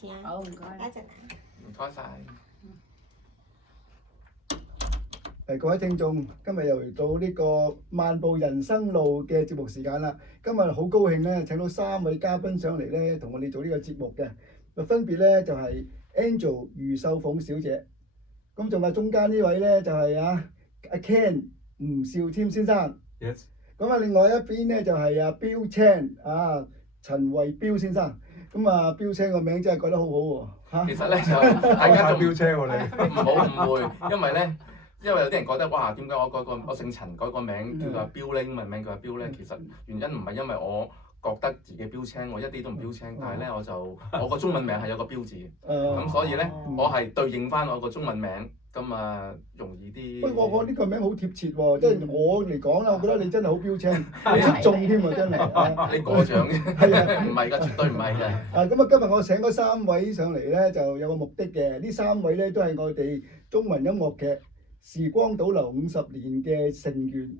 持啊。好，唔該。一陣啊。唔該晒。各位聽眾，今日又嚟到呢個漫步人生路嘅節目時間啦。今日好高興咧，請到3位嘉賓上嚟咧，同我哋做呢個節目嘅。分別咧就係 Angel 余秀鳳小姐，咁仲有中間呢位咧就係阿 Ken 吳兆添先生。Yes。咁啊，另外一邊咧就係阿標青啊，陳惠標先生。咁啊，標青個名真係改得好好喎嚇。其實咧就大家標青喎你，唔好誤會，因為有啲人覺得哇，點解我姓陳改個名叫做阿標咧，英文名叫阿標咧？其實原因唔係因為我覺得自己標青，我一啲都唔標青，但係咧我個中文名係有個標字嘅，咁所以咧我係對應翻我個中文名，咁啊容易啲。不過我呢個名好貼切喎，即係我嚟講啦，我覺得你真係好標青，你出眾添喎，真係。你過獎啫，係啊，唔係㗎，絕對唔係㗎。咁啊，今日我請嗰3位上嚟咧，就有個目的嘅。呢3位咧都係我哋中文音樂劇《時光倒流50年》嘅成員，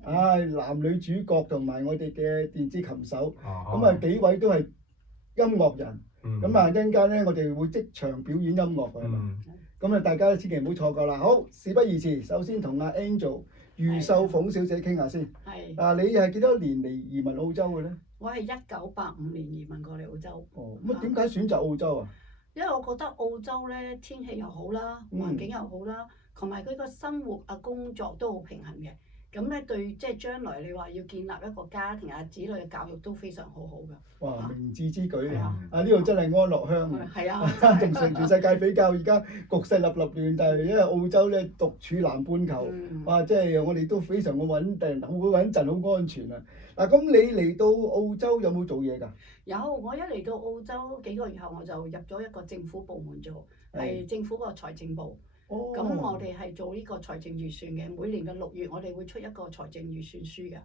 男女主角同埋我哋嘅電子琴手，咁啊幾位都係音樂人，咁啊一陣間咧我哋會即場表演音樂㗎嘛，咁啊大家千祈唔好錯過啦。好，事不宜遲，首先同阿 Angel 余秀鳳小姐傾下先。係。你係幾多年嚟移民澳洲嘅咧？我係1985年移民過嚟澳洲。哦，咁點解選擇澳洲啊？因為我覺得澳洲咧天氣又好啦，環境又好啦，同埋佢個生活啊工作都好平衡嘅。咁咧對即係將來你話要建立一個家庭啊，子女嘅教育都非常好好㗎。哇！明智之舉啊！呢度真係安樂鄉。係啊！同全世界比較，而家局勢立立亂，但係因為澳洲咧獨處南半球，哇！即係我哋都非常嘅穩定，好穩陣，好安全啊！嗱，咁你嚟到澳洲有冇做嘢㗎？有，我一嚟到澳洲幾個月後，我就入咗一個政府部門做，係政府個財政部。咁我哋係做呢個財政預算嘅，每年嘅6月我哋會出一個財政預算書嘅。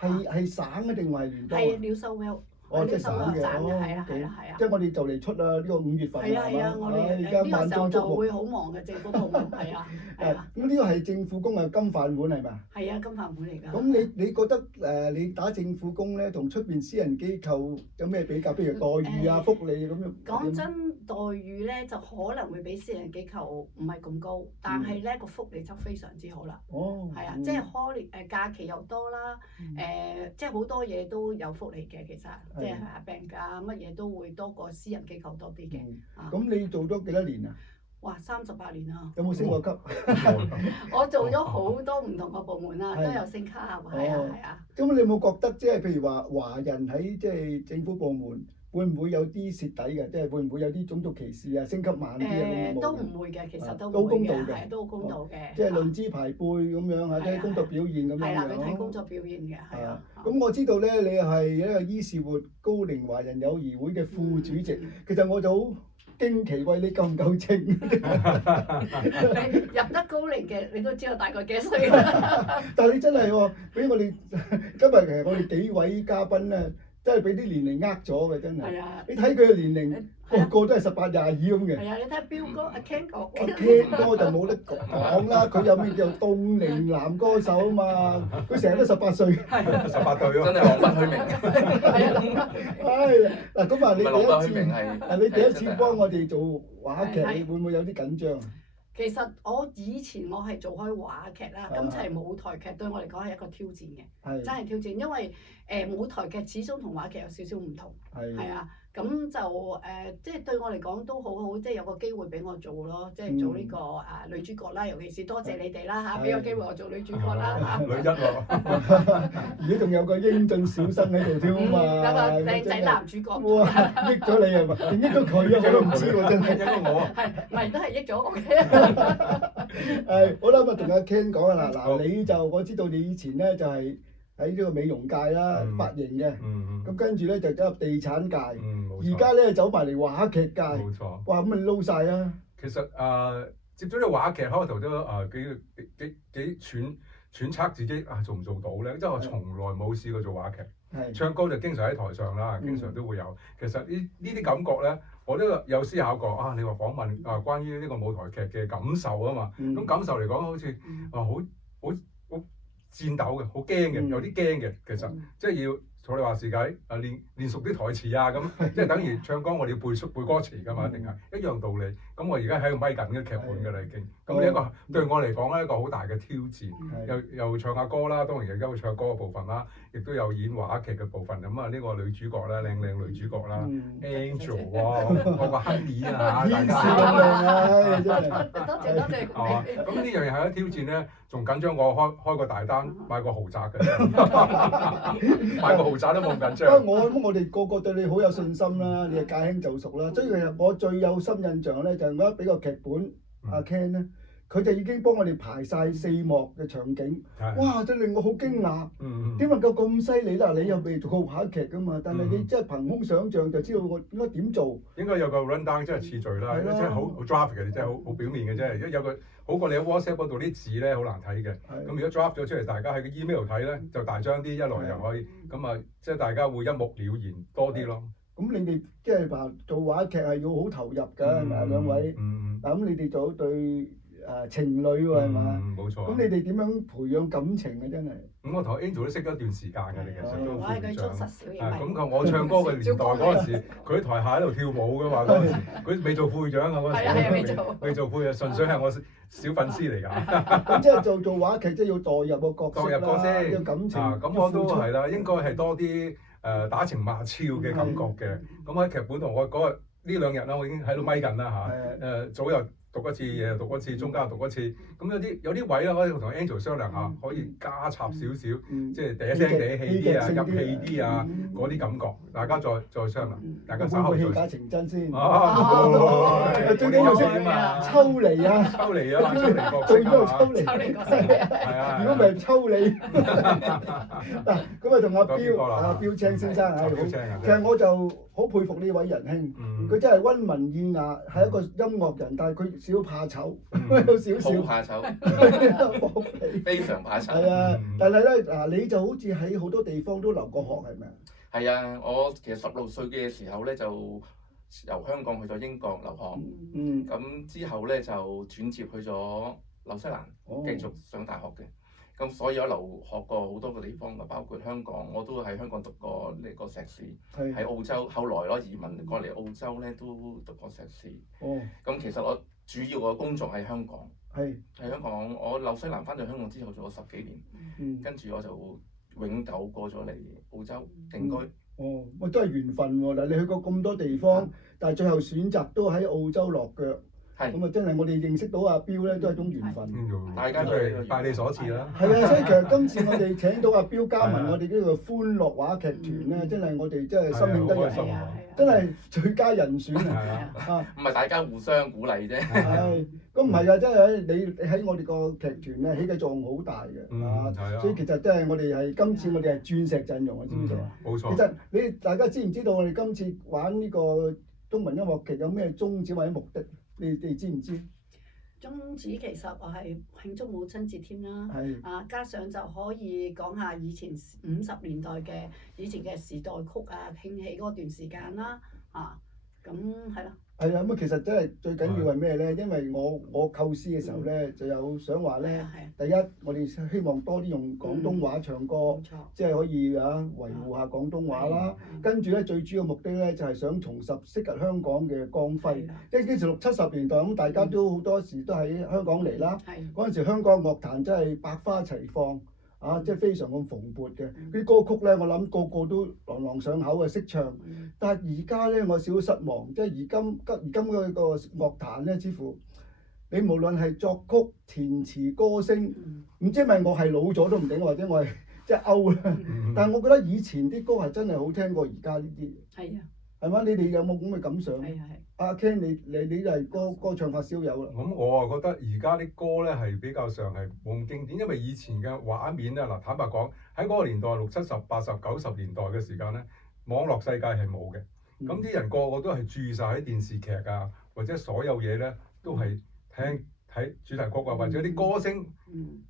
係省嘅定係聯邦？係 New South Wales。即係省嘅，係啊。即係我哋就嚟出啦，呢個5月份係啊，我哋呢個時候就會好忙嘅政府部門，係啊。咁呢個係政府工係金飯碗係咪？係啊，金飯碗嚟㗎。咁你覺得你打政府工咧，同出邊私人機構有咩比較？譬如待遇啊、福利咁樣。講真，待遇咧就可能會比私人機構唔係咁高，但係咧個福利就非常之好啦。係啊，即係假期又多啦，即係好多嘢都有福利嘅，其實。即係病假乜嘢都會多過私人機構多啲嘅。咁你做咗幾多年啊？哇，38年啊！有冇升過級？我做咗好多唔同嘅部門啦，都有升級，係啊。咁你有冇覺得即係譬如話華人喺即係政府部門會唔會有啲蝕底嘅？即係會唔會有啲種族歧視啊？升級慢啲啊？都唔會嘅，其實都公道嘅，都好公道嘅。即係論資排輩咁樣啊，即係工作表現咁樣。係啦，佢睇工作表現嘅，係啊。咁我知道咧，你係一個伊士活高齡華人友誼會嘅副主席。其實我就好驚奇，喂，你夠唔夠稱？你入得高齡嘅，你都知道大概幾歲啦。但係你真係喎，俾我哋今日其實我哋幾位嘉賓咧，真係俾啲年齡呃咗嘅，真係。係啊。你睇佢嘅年齡，個個都係18、22咁嘅。係啊，你睇標哥阿 Ken 哥。阿 Ken 哥就冇得講啦，佢有咩叫凍齡男歌手啊嘛，佢成日都18歲。係。18對咯。真係浪不虛名。係啊。嗱咁啊，你第一次幫我哋做話劇，你會唔會有啲緊張啊？其實我以前我係做開話劇啦，今次係舞台劇對我嚟講係一個挑戰嘅，真係挑戰，因為舞台劇始終同話劇有少少唔同，係啊，咁就即係對我嚟講都好好，即係有個機會俾我做咯，即係做呢個女主角啦，尤其是多謝你哋啦嚇，俾個機會我做女主角啦嚇。女一喎，而家仲有個英俊小生喺度添啊嘛，有個靚仔男主角。哇！益咗你係嘛？定益咗佢啊？我都唔知喎，真係。益咗我。係，唔係都係益咗我嘅。好啦，咁啊同阿 Ken 講啊嗱，你就我知道你以前咧就係喺呢個美容界啦，髮型嘅，咁跟住咧就走入地產界，而家咧走埋嚟話劇界，冇錯。哇！咁你撈晒啊！其實接咗啲話劇開頭都幾揣測自己做唔做到咧，即係我從來冇試過做話劇，唱歌就經常喺台上啦，經常都會有。其實呢啲感覺咧，我都有思考過你話訪問關於呢個舞台劇嘅感受啊嘛，咁感受嚟講好似好戰鬥嘅，好驚嘅，有啲驚嘅。其實即係要坐你話事計，練熟啲台詞啊咁，即係等於唱歌我哋要背歌詞㗎嘛，一定係一樣道理。咁我而家喺度咪緊嘅劇本㗎啦已經。咁呢一個對我嚟講咧一個好大嘅挑戰，又唱下歌啦，當然而家會唱歌嘅部分啦，亦都有演話劇嘅部分。咁啊呢個女主角啦，靚女主角啦 ，Angel 喎，我個黑面啊，大家。多謝。咁呢樣嘢係一挑戰咧，仲緊張過開個大單買個豪宅嘅，買個豪宅都冇咁緊張。我哋個個對你好有信心啦，你係駕輕就熟啦。所以其實我最有深印象咧，就係我一俾個劇本阿 Ken 咧，佢就已經幫我哋排晒4幕嘅場景。哇！真令我好驚訝，點能夠咁犀利啦？你又未做過話劇㗎嘛？但係你真係憑空想像就知道我應該點做。應該有個 run down 即係次序啦，即係好 draft 嘅，即係好表面嘅啫。如果有個好過你喺 WhatsApp 嗰度啲字咧好難睇嘅。咁如果 draft 咗出嚟，大家喺個 email 睇咧就大張啲，一來又可以咁啊，即係大家會一目了然多啲咯。咁你哋即係話做話劇係要好投入㗎，係咪啊兩位？嗱咁你哋做對情侶喎係嘛？冇錯。咁你哋點樣培養感情啊？真係。咁我同 Angel 都識咗一段時間嘅，你其實都我係佢忠實小影迷。咁我唱歌嘅年代嗰陣時，佢喺台下喺度跳舞㗎嘛嗰陣時，佢未做副會長啊嗰陣時，未做副會長，純粹係我小粉絲嚟㗎。咁即係做話劇，即係要代入個角色啦，要感情。咁我都係啦，應該係多啲打情罵俏嘅感覺嘅。咁喺劇本同我嗰日呢2日啦，我已經喺度咪緊啦嚇。早又讀一次，夜又讀一次，中間又讀一次。咁有啲位咧，可以同 Angel 商量下，可以加插少少，即係嗲聲嗲氣啲啊，入戲啲啊，嗰啲感覺，大家再商量，大家稍後再。戲假情真先。最緊要係嘛？抽離啊！抽離角色啊！抽離角色。係啊！如果唔係抽離。嗱，咁啊同阿標青先生係好，其實我就好佩服呢位仁兄，佢真係溫文爾雅，係一個音樂人，但係佢少怕醜，有少少。好怕醜，非常怕醜。係啊，但係咧嗱，你就好似喺好多地方都留過學係咪啊？係啊，我其實16歲嘅時候咧就由香港去咗英國留學，咁之後咧就轉接去咗紐西蘭繼續上大學嘅。咁所以我留學過好多個地方嘅，包括香港，我都喺香港讀過呢個碩士，喺澳洲後來咯移民過嚟澳洲咧都讀過碩士。咁其實我主要嘅工作喺香港，喺香港。我紐西蘭翻到香港之後做咗10幾年，跟住我就永久過咗嚟澳洲定居。喂，都係緣分喎！嗱，你去過咁多地方，但係最後選擇都喺澳洲落腳。咁啊，真係我哋認識到阿標咧，都係一種緣分。大家都係拜你所賜啦。係啊，所以其實今次我哋請到阿標加盟我哋呢個歡樂話劇團咧，真係我哋真係心慶得人，真係最佳人選啊！唔係大家互相鼓勵啫。係，咁唔係㗎，真係你喺我哋個劇團咧起嘅作用好大嘅，所以其實真係我哋係今次我哋係鑽石陣容啊，知唔知啊？冇錯。其實你大家知唔知道我哋今次玩呢個中文音樂劇有咩宗旨或者目的？你哋知唔知？宗旨其實我係慶祝母親節添啦，加上就可以講下以前50年代嘅以前嘅時代曲啊，興起嗰段時間啦，咁係咯。係啊，咁其實真係最緊要係咩咧？因為我構思嘅時候咧，就有想話咧，第一我哋希望多啲用廣東話唱歌，即係可以維護下廣東話啦。跟住咧最主要目的咧就係想重拾昔日香港嘅光輝，即係幾時60、70年代咁，大家都好多時都喺香港嚟啦。嗰陣時香港樂壇真係百花齊放。即係非常咁蓬勃嘅，啲歌曲咧，我諗個個都朗朗上口嘅，識唱。但係而家咧，我少少失望，即係而今嗰個樂壇咧，似乎你無論係作曲、填詞、歌星，唔知係咪我係老咗都唔定，或者我係即係 out 啦。但係我覺得以前啲歌係真係好聽過而家呢啲。係啊。係嘛？你哋有冇咁嘅感想？阿 Ken，你就係歌唱發燒友啦。咁我啊覺得而家啲歌咧係比較上係冇咁經典，因為以前嘅畫面咧，嗱坦白講喺嗰個年代60、70、80、90年代嘅時間咧，網絡世界係冇嘅。咁啲人個個都係注晒喺電視劇啊，或者所有嘢咧都係睇主題曲啊，或者啲歌星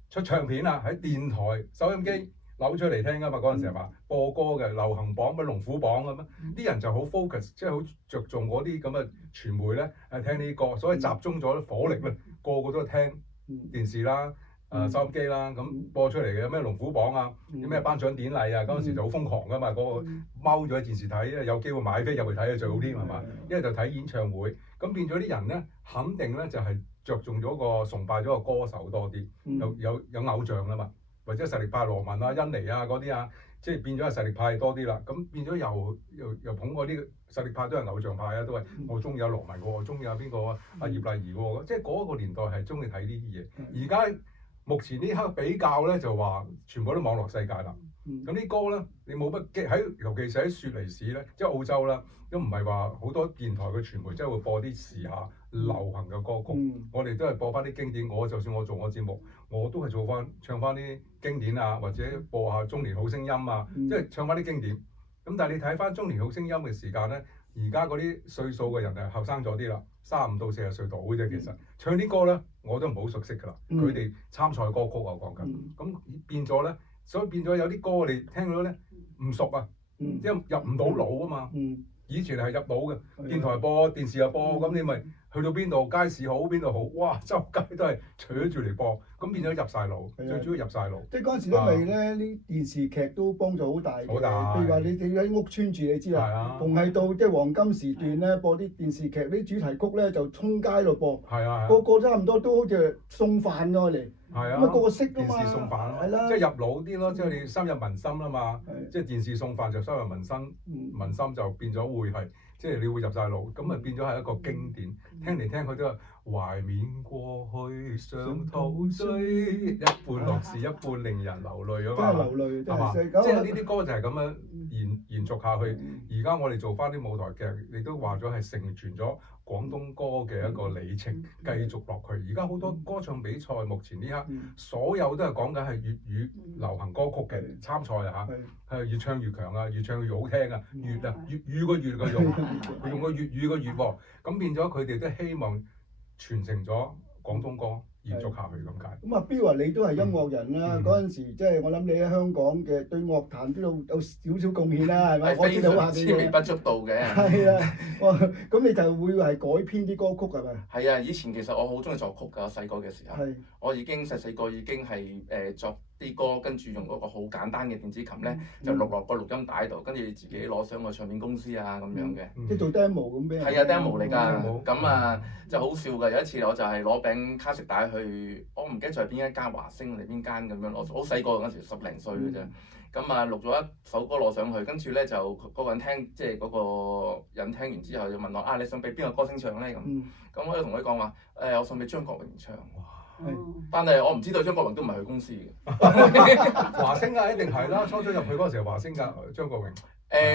出唱片啊，喺電台收音機扭出嚟聽㗎嘛，嗰陣時係嘛播歌嘅流行榜咪龍虎榜咁啊，啲人就好 focus， 即係好着重嗰啲咁嘅傳媒咧聽呢啲歌，所以集中咗火力咧，個個都聽電視啦、收音機啦，咁播出嚟嘅有咩龍虎榜啊，有咩頒獎典禮啊，嗰陣時就好瘋狂噶嘛，嗰個踎咗喺電視睇，有機會買飛入去睇就最好添係嘛？一係就睇演唱會，咁變咗啲人咧，肯定咧就係着重咗個崇拜咗個歌手多啲，有偶像啦嘛，或者實力派羅文啊、甄妮啊嗰啲啊，即係變咗係實力派多啲啦，咁變咗又捧嗰啲實力派都係偶像派啊，都係我中意阿羅文喎，我中意阿邊個啊，阿葉麗儀喎，即係嗰個年代係中意睇呢啲嘢，而家。目前呢刻比較咧就話全部都網絡世界啦，咁啲歌咧你冇乜喺，尤其是喺雪梨市咧，即係澳洲啦，都唔係話好多電台嘅傳媒即係會播啲時下流行嘅歌曲，我哋都係播翻啲經典。就算我做我節目，我都係做翻唱翻啲經典啊，或者播下中年好聲音啊，即係唱翻啲經典。咁但係你睇翻中年好聲音嘅時間咧，而家嗰啲歲數嘅人係後生咗啲啦，35到40歲到嘅啫。其實唱啲歌咧，我都唔好熟悉㗎啦。佢哋參賽歌曲我講緊，咁變咗咧，所以變咗有啲歌我哋聽到咧唔熟啊，即係入唔到腦啊嘛。以前係入到嘅，電台播、電視又播，咁你咪去到邊度街市好邊度好，哇！周街都係隨住嚟播，咁變咗入晒腦，最主要入晒腦。即係嗰陣時因為咧，啲電視劇都幫助好大嘅。好大。譬如話你喺屋村住，你知啦，逢係到即係黃金時段咧，播啲電視劇啲主題曲咧，就衝街度播。係啊。個個差唔多都好似送飯㗎嚟。係啊。咁啊個個識㗎嘛。電視送飯咯。係啦。即係入腦啲咯，即係你深入民心啦嘛。即係電視送飯就深入民心，民心就變咗會係，即係你會入晒腦，咁啊變咗係一個經典。聽嚟聽去都係懷緬過去，想陶醉，一半樂事，一半令人流淚啊嘛。真係流淚，係嘛？即係呢啲歌就係咁樣延續下去。而家我哋做翻啲舞台劇，你都話咗係承傳咗廣東歌嘅一個里程，繼續落去。而家好多歌唱比賽，目前呢刻所有都係講緊係粵語流行歌曲嘅參賽啊嚇，係越唱越強啊，越唱越好聽啊，粵語個粵嘅用個粵語個粵喎，咁變咗佢哋都希望傳承咗廣東歌，延續下去咁解。咁啊，Bill啊，你都係音樂人啦，嗰陣時即係我諗你喺香港嘅對樂壇都有少少貢獻啦，係咪？我知道下嘅嘢。微不足道嘅。係啊，咁你就會係改編啲歌曲係咪？係啊，以前其實我好中意作曲㗎，細個嘅時候。我已經細個已經係作啲歌，跟住用嗰個好簡單嘅電子琴咧，就錄落個錄音帶度，跟住自己攞上個唱片公司啊咁樣嘅。即係做 demo 咁俾人。係啊 demo 嚟㗎，咁啊就好笑㗎。有一次我就係攞餅卡式帶去，我唔記得咗係邊一間華星定邊間咁樣攞，好細個嗰陣時10零歲嘅啫。咁啊錄咗一首歌攞上去，跟住咧就嗰個人聽，即係嗰個人聽完之後就問我你想俾邊個歌星唱咧咁？咁我就同佢講話我想俾張國榮唱。但係我唔知道張國榮都唔係佢公司嘅。華星啊，一定係啦，初初入去嗰陣時係華星㗎，張國榮。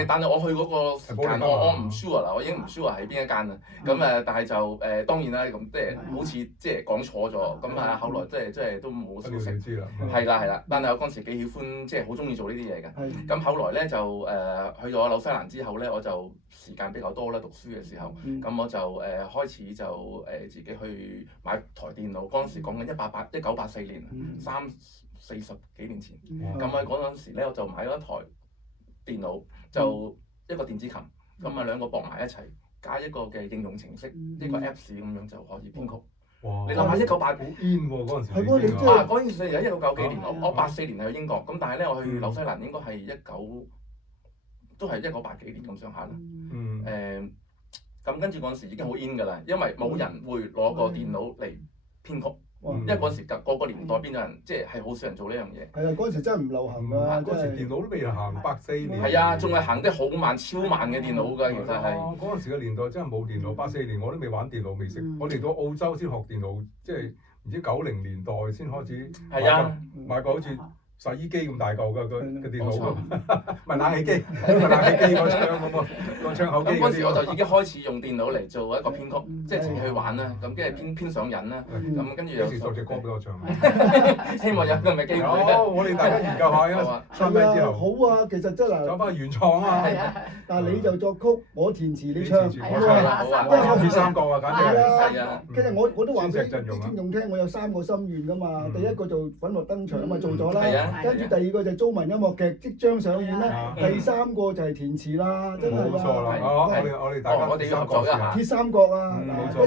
但係我去嗰個時間，我唔 sure 啦，我已經唔 sure 係邊一間啦。咁但係就當然啦，咁即係好似即係講錯咗。咁啊，後來即係都冇消息。係啦，但係我嗰陣時幾喜歡，即係好中意做呢啲嘢嘅。咁後來咧就去咗紐西蘭之後咧，我就時間比較多啦，讀書嘅時候。咁我就開始就自己去買台電腦。嗰陣時講緊1984年，40幾年前。咁喺嗰陣時咧，我就買咗一台電腦，就一個電子琴，咁啊兩個駁埋一齊，加一個嘅應用程式，一個 Apps 咁樣就可以編曲。哇！你諗下1980好 in 喎嗰陣時。係喎，你即係嗰陣時係1990幾年，我84年係去英國，咁但係咧我去紐西蘭應該係都係1980幾年咁上下啦。咁跟住嗰陣時已經好 in 㗎啦，因為冇人會攞個電腦嚟編曲。因為嗰陣時個年代邊有人，即係好少人做呢樣嘢。係啊，嗰陣時真係唔流行㗎，嗰時電腦都未行84年。係啊，仲係行得好慢、超慢嘅電腦㗎，其實係。嗰陣時嘅年代真係冇電腦，84年我都未玩電腦，未識。我嚟到澳洲先學電腦，即係唔知90年代先開始。係啊，買個好似洗衣機咁大嚿嘅電腦㗎，唔係冷氣機，個窗咁喎，個窗口機。咁嗰時我就已經開始用電腦嚟做一個編曲，即係自己去玩啦。咁跟住編上癮啦。咁跟住有時作隻歌俾我唱。希望有咁嘅機會。我哋大家研究下啊。係啊，好啊，其實真係走翻原創啊。但係你就作曲，我填詞，你唱。係啊，三字三角啊，簡直係啊。其實我都話俾聽眾聽，我有3個心願㗎嘛。第一個就粉墨登場啊嘛，做咗啦。啊。跟住第二個就係中文音樂劇即將上演啦，第三個就係填詞啦，真係冇錯啦。我哋大家我哋要合作一下。鐵三角啊，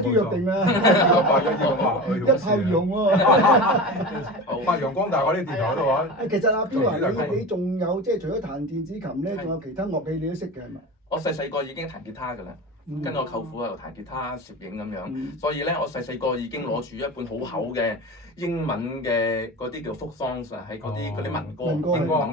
一於約定啦，一炮而紅喎。發揚光大我啲電台度啊！其實阿彪啊，你仲有即係除咗彈電子琴咧，仲有其他樂器你都識嘅係咪？我細個已經彈吉他㗎啦。跟我舅父喺度彈吉他、攝影咁樣，所以咧我細個已經攞住一本好厚嘅英文嘅嗰啲叫 folk songs 啊，係嗰啲民歌。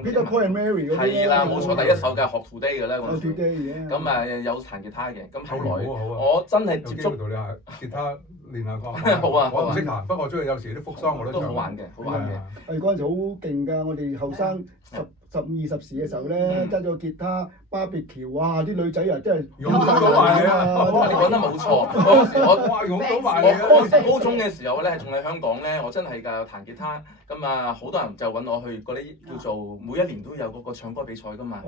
Peter Paul and Mary 嗰啲。係啦，冇錯，第一首嘅學 Today 嘅咧嗰陣時。Today 咁啊有彈吉他嘅，咁後來我真係接觸到你下吉他練下歌。好啊，我唔識彈，不過我中意有時啲 folk song 我都好玩嘅，好玩嘅。我哋嗰陣時好勁㗎，我哋後生12、10時嘅時候咧，揸咗個吉他。巴別橋哇！啲女仔啊，真係用到埋嘅啊！你講得冇錯，嗰時我用到埋嘅。我高中嘅時候咧，仲喺香港咧，我真係㗎彈吉他，咁啊好多人就揾我去嗰啲叫做每一年都有嗰個唱歌比賽㗎嘛。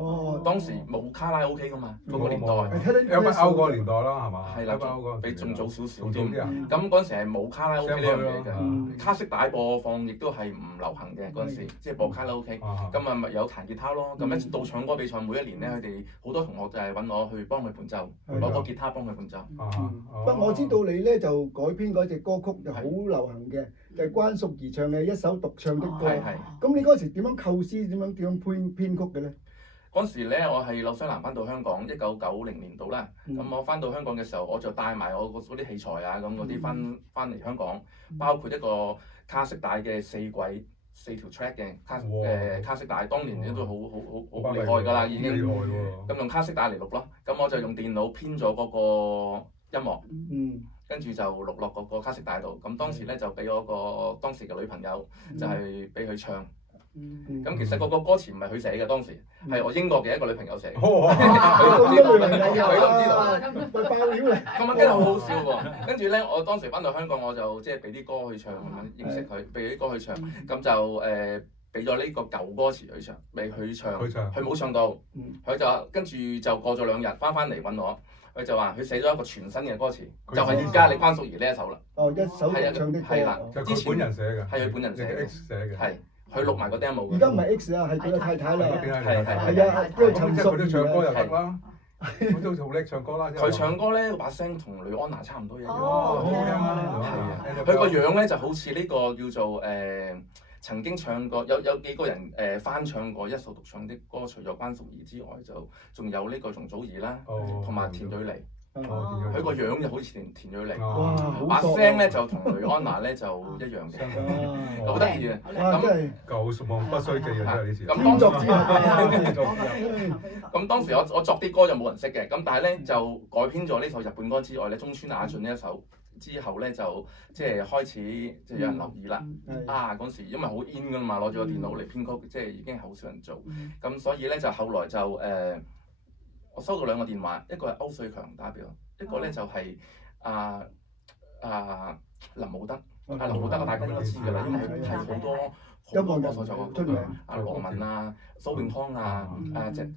當時冇卡拉 OK 㗎嘛，嗰個年代。有不歐個年代啦，係嘛？係啦，比仲早少少添。咁嗰陣時係冇卡拉 OK 呢樣嘢㗎，卡式帶播放亦都係唔流行嘅嗰陣時，即係播卡拉 OK。咁啊咪有彈吉他咯。咁一到唱歌比賽，每一年咧佢哋好多同學就係揾我去幫佢伴奏，攞個吉他幫佢伴奏。不過我知道你咧就改編嗰隻歌曲就好流行嘅，就係關淑怡唱嘅一首獨唱的歌。咁你嗰時點樣構思、點樣編曲嘅咧？嗰時咧，我係紐西蘭翻到香港，1990年度啦。咁我翻到香港嘅時候，我就帶埋我嗰啲器材啊，咁嗰啲翻嚟香港，包括一個卡式帶嘅4條 track 嘅卡式帶，當年都好厲害㗎啦，已經。咁用卡式帶嚟錄咯，咁我就用電腦編咗嗰個音樂，跟住就錄落嗰個卡式帶度。咁當時咧就俾我個當時嘅女朋友，就係俾佢唱。咁其實個歌詞唔係佢寫嘅，當時係我英國嘅一個女朋友寫嘅。佢都唔知道，佢爆料嚟。咁啊，跟住好好笑喎。跟住咧，我當時翻到香港，我就即係俾啲歌去唱咁樣認識佢，俾啲歌去唱，咁就俾咗呢個舊歌詞去唱，俾佢唱，佢冇唱到，佢就跟住就過咗2日翻嚟揾我，佢就話佢寫咗一個全新嘅歌詞，就係而家你關淑怡呢一首啦。哦，一首唱的歌。係啦，之前本人寫嘅，係佢本人寫嘅，係。佢錄埋個 demo。而家唔係 X 啊，係佢嘅太太啦。係啊，跟住陳淑怡唱歌又得啦，佢都好叻唱歌啦。佢唱歌咧，把聲同呂安娜差唔多一樣。好聽啊！係啊，佢個樣咧就好似呢個叫做曾經唱過有幾個人翻唱過一首獨唱的歌，除咗關淑怡之外，就仲有呢個容祖兒啦，同埋田蕊妮。佢個樣就好似田蕊妮，把聲咧就同呂安娜咧就一樣嘅，好得意嘅。咁舊熟夢不須記啊！真係呢次。咁當時我作啲歌就冇人識嘅，咁但係咧就改編咗呢首日本歌之外咧，中村雅俊呢一首之後咧就即係開始即係有人留意啦。嗰時因為好 in 㗎嘛，攞住個電腦嚟編曲，即係已經係好少人做。咁所以咧就後來就我收到2個電話，一個係歐瑞強打俾我，一個咧就係林武德。林武德大家應該知㗎啦，因為佢係好多歌手作曲嘅，羅文啊、蘇永康啊、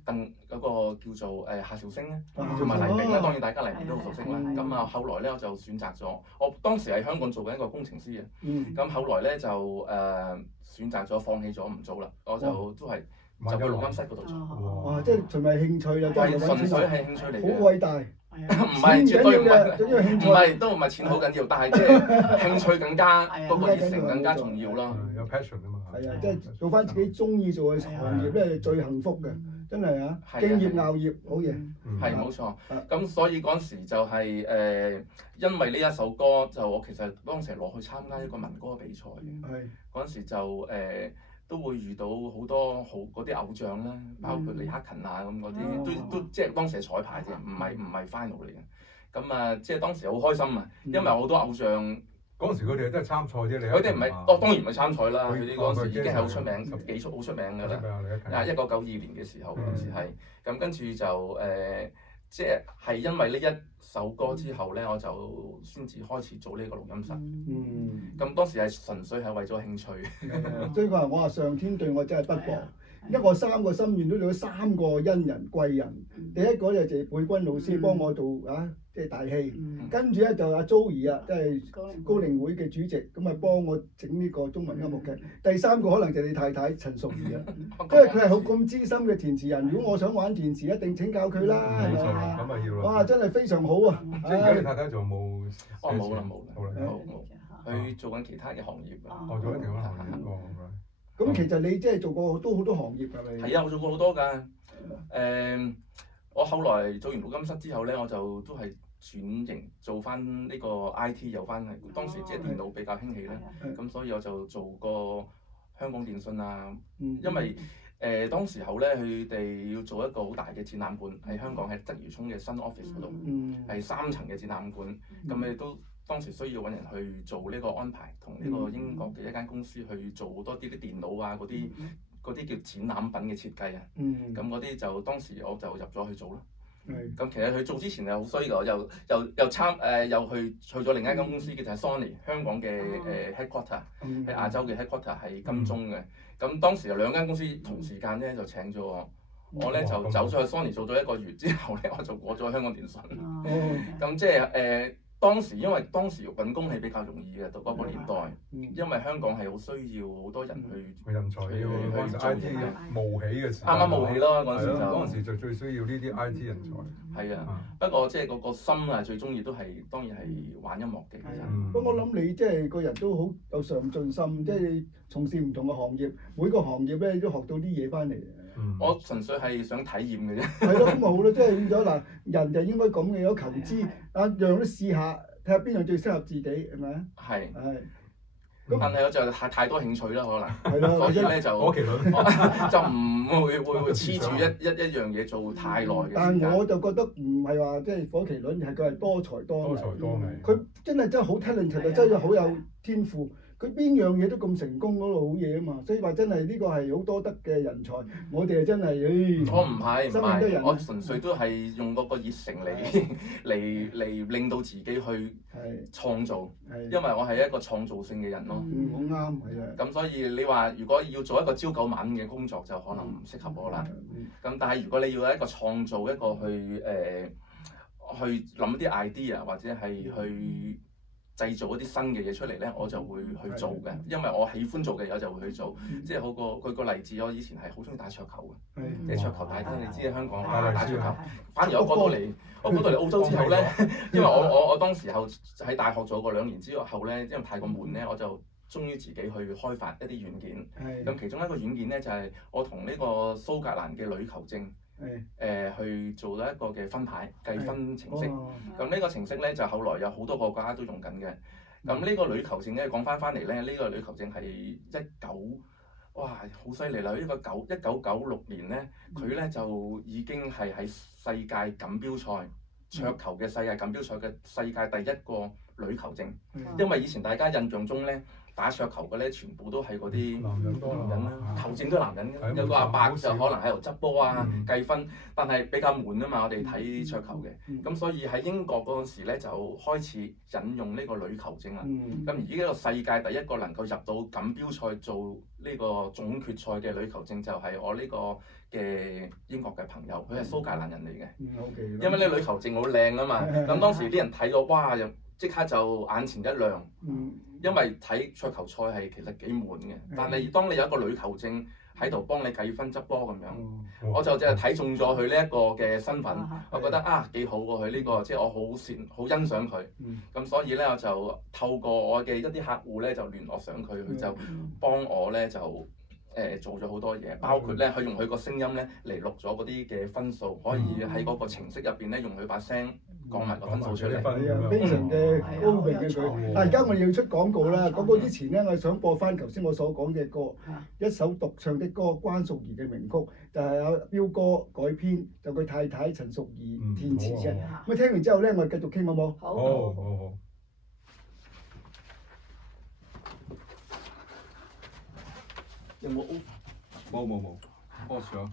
鄧嗰個叫做夏韶聲咧，同埋黎明啦，當然大家黎明都好熟悉啦。咁啊後來咧我就選擇咗，我當時喺香港做緊一個工程師嘅，咁後來咧就選擇咗放棄咗唔做啦，我就都係。就去錄音室嗰度做。哇！即係純係興趣啦，係純粹係興趣嚟嘅。好偉大。唔係絕對唔係，都唔係錢好緊要，但係即係興趣更加嗰個熱誠更加重要咯。有 passion 啊嘛。係啊，即係做翻自己中意做嘅行業咧，係最幸福嘅，真係啊！敬業熬業，好嘢。係冇錯。咁所以嗰陣時就係因為呢一首歌，就我其實當時落去參加一個民歌比賽嘅。係。嗰陣時就都會遇到好多嗰啲偶像啦，包括李克勤啊咁嗰啲，都即係當時係彩排啫，唔係 final 嚟嘅。咁啊，即係當時好開心啊，因為好多偶像嗰陣時佢哋都係參賽啫，佢哋唔係，當然唔係參賽啦，佢哋嗰陣時已經係好出名，幾出好出名㗎啦。1992年嘅時候嗰陣時係，咁跟住就即係因為呢一首歌之後咧，我就先至開始做呢個錄音室。咁當時係純粹係為咗興趣。所以我話上天對我真係不薄，因為我3個心願都做咗3個恩人貴人。第一個就謝佩君老師幫我做即係大戲，跟住咧就阿 Joey 啊，即係高齡會嘅主席，咁啊幫我整呢個中文音樂劇。第3個可能就係你太太陳淑儀啊，因為佢係好咁資深嘅填詞人。如果我想玩填詞，一定請教佢啦，係咪啊？咁啊要啦。哇！真係非常好啊！即係而家你太太仲冇？冇啦，冇。佢做緊其他嘅行業啊。我做緊其他行業。咁其實你即係做過都好多行業係咪？係啊，我做過好多㗎。我後來做完錄音室之後咧，我就都係轉型做翻呢個 IT 有翻係。當時即係電腦比較興起咧，咁所以我就做過香港電訊啊。因為當時候咧，佢哋要做一個好大嘅展覽館喺香港，喺鰂魚涌嘅新 office 嗰度，係3層嘅展覽館。咁你都當時需要揾人去做呢個安排，同呢個英國嘅一間公司去做好多啲電腦啊嗰啲叫展覽品嘅設計啊。咁嗰啲就當時我就入咗去做咯。咁其實佢做之前係好衰㗎，又去咗另一間公司嘅就係 Sony 香港嘅headquarter 喺亞洲嘅 headquarter 喺金鐘嘅。咁當時有2間公司同時間咧就請咗我咧就走咗去 Sony 做咗1個月之後咧，我就過咗去香港電訊。咁即係當時因為當時揾工係比較容易嘅，到嗰個年代，因為香港係好需要好多人去人才去做 IT 冒起嘅時候，啱啱冒起咯嗰陣時就嗰陣時就最需要呢啲 IT 人才。係啊，不過即係個心啊，最中意都係當然係玩音樂嘅。不過我諗你即係個人都好有上進心，即係從事唔同嘅行業，每個行業咧都學到啲嘢翻嚟。我純粹係想體驗嘅啫。係咯，咁咪好咯，即係變咗嗱，人就應該咁嘅，有求知，樣都試下，睇下邊樣最適合自己，係咪啊？係。咁但係我就太多興趣啦，可能。係咯。所以咧就火麒麟就唔會黐住一樣嘢做太耐嘅時間。但係我就覺得唔係話即係火麒麟，係佢係多才多藝。佢真係好 talented，真係好有天賦。佢邊樣嘢都咁成功嗰度好嘢啊嘛，所以話真係呢個係好多得嘅人才。我哋真係我唔係，我純粹都係用嗰個熱誠嚟令到自己去創造，因為我係一個創造性嘅人咯。好啱，係啊。咁所以你話如果要做一個朝九晚五嘅工作，就可能唔適合我啦。咁但係如果你要一個創造一個去諗啲 idea 或者係去製造一啲新嘅嘢出嚟咧，我就會去做嘅，因為我喜歡做嘅嘢我就會去做。即係好過舉個例子，我以前係好中意打桌球嘅，即係桌球大廳，你知喺香港打桌球。反而我過到嚟澳洲之後咧，因為我當時候喺大學做過2年之後咧，因為太過悶咧，我就終於自己去開發一啲軟件。咁其中一個軟件咧就係我同呢個蘇格蘭嘅女球證。去做咗一個嘅分牌計分程式，咁呢個程式咧就後來有好多個國家都用緊嘅。咁呢個女球證咧講翻嚟咧，呢個女球證係好犀利啦！1996年咧，佢咧就已經係喺世界錦標賽桌球嘅世界錦標賽嘅世界第1個女球證，因為以前大家印象中咧。打桌球嘅咧，全部都係嗰啲男人啦，球證都係男人嘅，有個阿伯就可能喺度執波啊、計分，但係比較悶啊嘛，我哋睇桌球嘅，咁所以喺英國嗰陣時咧就開始引用呢個女球證啦。咁而呢個世界第1個能夠入到錦標賽做呢個總決賽嘅女球證就係我呢個嘅英國嘅朋友，佢係蘇格蘭人嚟嘅。因為呢女球證好靚啊嘛，咁當時啲人睇咗，哇！又即刻就眼前一亮。因為睇桌球賽係其實幾悶嘅，但係當你有一個女球證喺度幫你計分執波咁樣，我就即係睇中咗佢呢一個嘅身份，我覺得幾好喎佢呢個，即係我好欣賞佢，咁所以咧我就透過我嘅一啲客戶咧就聯絡上佢，佢就幫我咧就做咗好多嘢，包括咧佢用佢個聲音咧嚟錄咗嗰啲嘅分數，可以喺嗰個程式入邊咧用佢把聲講埋個分數出嚟。係啊，非常嘅高明嘅佢。但係而家我哋要出廣告啦，廣告之前咧，我想播翻頭先我所講嘅歌，一首獨唱的歌，關淑怡嘅名曲，就係阿彪哥改編，就佢太太陳淑儀填詞嘅。咁聽完之後咧，我哋繼續傾好冇？好。有冇 over？冇，pause咗。